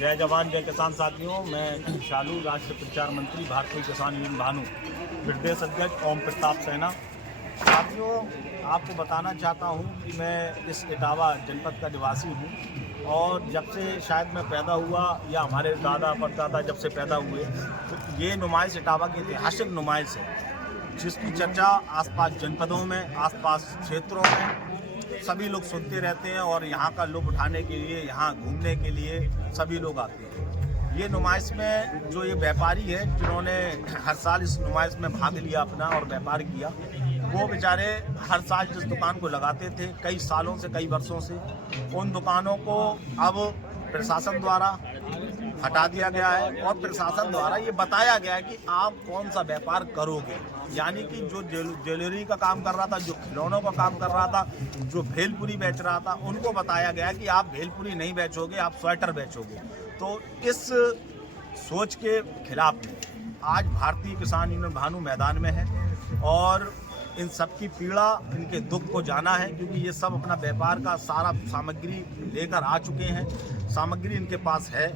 जय जवान जय किसान साथियों, मैं शालू राष्ट्रीय प्रचार मंत्री भारतीय किसान यूनियन भानु, प्रदेश अध्यक्ष ओम प्रताप सेना। साथियों, आपको बताना चाहता हूं कि मैं इस इटावा जनपद का निवासी हूं और जब से शायद मैं पैदा हुआ या हमारे दादा परदादा जब से पैदा हुए तो ये नुमाइश इटावा की ऐतिहासिक नुमाइश है, जिसकी चर्चा आसपास जनपदों में, आसपास क्षेत्रों में सभी लोग सुनते रहते हैं और यहाँ का लुत्फ उठाने के लिए, यहाँ घूमने के लिए सभी लोग आते हैं। ये नुमाइश में जो ये व्यापारी है जिन्होंने हर साल इस नुमाइश में भाग लिया अपना और व्यापार किया, वो बेचारे हर साल जिस दुकान को लगाते थे कई सालों से, कई वर्षों से, उन दुकानों को अब प्रशासन द्वारा हटा दिया गया है और प्रशासन द्वारा ये बताया गया है कि आप कौन सा व्यापार करोगे। यानी कि जो ज्वेलरी का काम कर रहा था, जो खिलौनों का काम कर रहा था, जो भेलपुरी बेच रहा था, उनको बताया गया कि आप भेलपुरी नहीं बेचोगे, आप स्वेटर बेचोगे। तो इस सोच के खिलाफ में आज भारतीय किसान यूनियन भानु मैदान में है और इन सब की पीड़ा, इनके दुख को जाना है, क्योंकि ये सब अपना व्यापार का सारा सामग्री लेकर आ चुके हैं। सामग्री इनके पास है।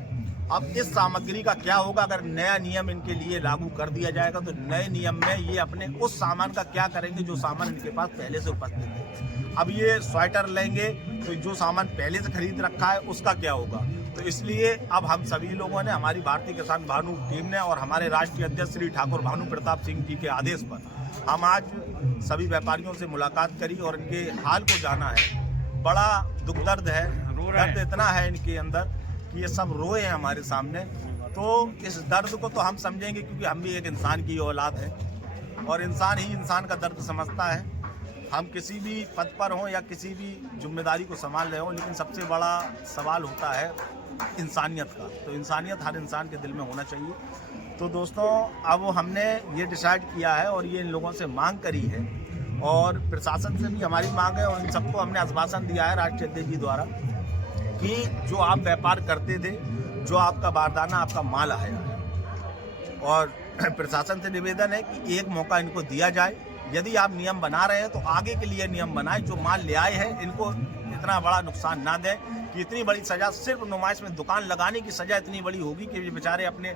अब इस सामग्री का क्या होगा अगर नया नियम इनके लिए लागू कर दिया जाएगा, तो नए नियम में ये अपने उस सामान का क्या करेंगे जो सामान इनके पास पहले से उपस्थित है। अब ये स्वेटर लेंगे तो जो सामान पहले से खरीद रखा है उसका क्या होगा। तो इसलिए अब हम सभी लोगों ने, हमारी भारतीय किसान भानु टीम ने और हमारे राष्ट्रीय अध्यक्ष श्री ठाकुर भानु प्रताप सिंह जी के आदेश पर हम आज सभी व्यापारियों से मुलाकात करी और इनके हाल को जाना है। बड़ा दुख दर्द है, दर्द इतना है इनके अंदर कि ये सब रोए हैं हमारे सामने। तो इस दर्द को तो हम समझेंगे, क्योंकि हम भी एक इंसान की औलाद है और इंसान ही इंसान का दर्द समझता है। हम किसी भी पद पर हों या किसी भी जिम्मेदारी को संभाल रहे हों, लेकिन सबसे बड़ा सवाल होता है इंसानियत का। तो इंसानियत हर इंसान के दिल में होना चाहिए। तो दोस्तों, अब हमने ये डिसाइड किया है और ये इन लोगों से मांग करी है और प्रशासन से भी हमारी मांग है और इन सबको हमने आश्वासन दिया है राष्ट्रीय अध्यक्ष जी द्वारा कि जो आप व्यापार करते थे, जो आपका बारदाना, आपका माल आया है, और प्रशासन से निवेदन है कि एक मौका इनको दिया जाए। यदि आप नियम बना रहे हैं तो आगे के लिए नियम बनाए। जो माल ले आए हैं इनको इतना बड़ा नुकसान ना दें कि इतनी बड़ी सज़ा, सिर्फ नुमाइश में दुकान लगाने की सज़ा इतनी बड़ी होगी कि बेचारे अपने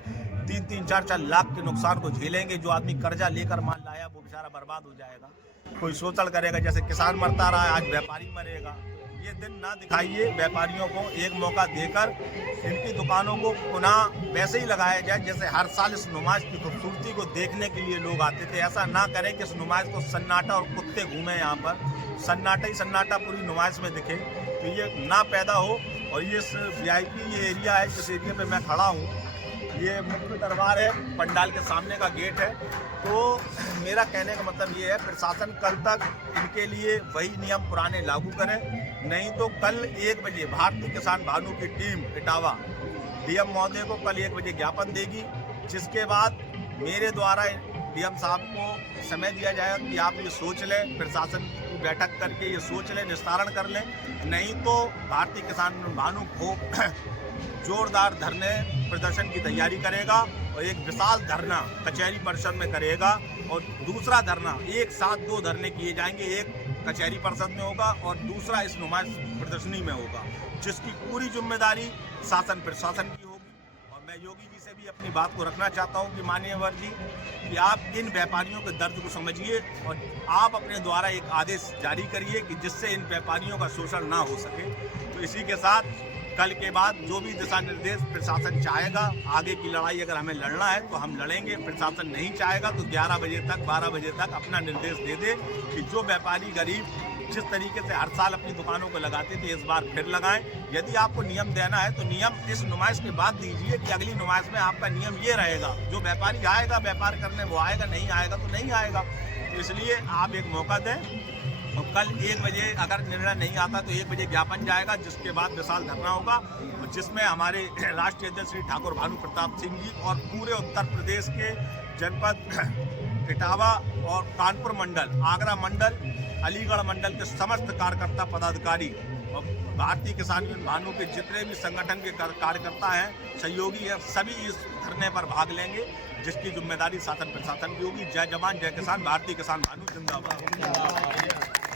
3-3, 4-4 लाख के नुकसान को झेलेंगे। जो आदमी कर्जा लेकर माल लाया वो बेचारा बर्बाद हो जाएगा। कोई शोषण करेगा, जैसे किसान मरता रहा है आज व्यापारी मरेगा। ये दिन ना दिखाइए, व्यापारियों को एक मौका देकर इनकी दुकानों को पुनः वैसे ही लगाया जाए जैसे हर साल इस नुमाइश की खूबसूरती को देखने के लिए लोग आते थे। ऐसा ना करें कि इस नुमाइश को सन्नाटा और कुत्ते घूमे यहाँ पर, सन्नाटा ही सन्नाटा पूरी नुमाइश में दिखे, तो ये ना पैदा हो। और ये VIP ये एरिया है, जिस एरिया पे मैं खड़ा हूँ, ये मुख्य दरबार है, पंडाल के सामने का गेट है। तो मेरा कहने का मतलब ये है, प्रशासन कल तक इनके लिए वही नियम पुराने लागू करे, नहीं तो कल 1 बजे भारतीय किसान भानु की टीम इटावा DM महोदय को कल 1 बजे ज्ञापन देगी, जिसके बाद मेरे द्वारा DM साहब को समय दिया जाएगा कि आप ये सोच लें, प्रशासन की बैठक करके ये सोच लें, निस्तारण कर लें। नहीं तो भारतीय किसान भानु को जोरदार धरने प्रदर्शन की तैयारी करेगा और एक विशाल धरना कचहरी परिषद में करेगा और दूसरा धरना, एक साथ 2 धरने किए जाएंगे। एक कचहरी परिषद में होगा और दूसरा इस नुमाइश प्रदर्शनी में होगा, जिसकी पूरी जिम्मेदारी शासन प्रशासन की होगी। और मैं योगी जी से भी अपनी बात को रखना चाहता हूं कि माननीय वर जी, कि आप इन व्यापारियों के दर्द को समझिए और आप अपने द्वारा एक आदेश जारी करिए कि जिससे इन व्यापारियों का शोषण ना हो सके। तो इसी के साथ कल के बाद जो भी दिशा निर्देश प्रशासन चाहेगा, आगे की लड़ाई अगर हमें लड़ना है तो हम लड़ेंगे। प्रशासन नहीं चाहेगा तो 11 बजे तक, 12 बजे तक अपना निर्देश दे दे कि जो व्यापारी गरीब जिस तरीके से हर साल अपनी दुकानों को लगाते थे, इस बार फिर लगाएं। यदि आपको नियम देना है तो नियम इस नुमाइश के बाद दीजिए कि अगली नुमाइश में आपका नियम ये रहेगा, जो व्यापारी आएगा व्यापार करने वो आएगा, नहीं आएगा तो नहीं आएगा। तो इसलिए आप एक मौका दें और कल 1 बजे अगर निर्णय नहीं आता तो 1 बजे ज्ञापन जाएगा, जिसके बाद विशाल धरना होगा और जिसमें हमारे राष्ट्रीय अध्यक्ष श्री ठाकुर भानु प्रताप सिंह जी और पूरे उत्तर प्रदेश के जनपद इटावा और कानपुर मंडल, आगरा मंडल, अलीगढ़ मंडल के समस्त कार्यकर्ता पदाधिकारी और भारतीय किसान यूनियन भानु के जितने भी संगठन के कार्यकर्ता हैं, सहयोगी हैं, सभी इस धरने पर भाग लेंगे, जिसकी जिम्मेदारी शासन प्रशासन की होगी। जय जवान जय किसान, भारतीय किसान भानु जिंदाबाद।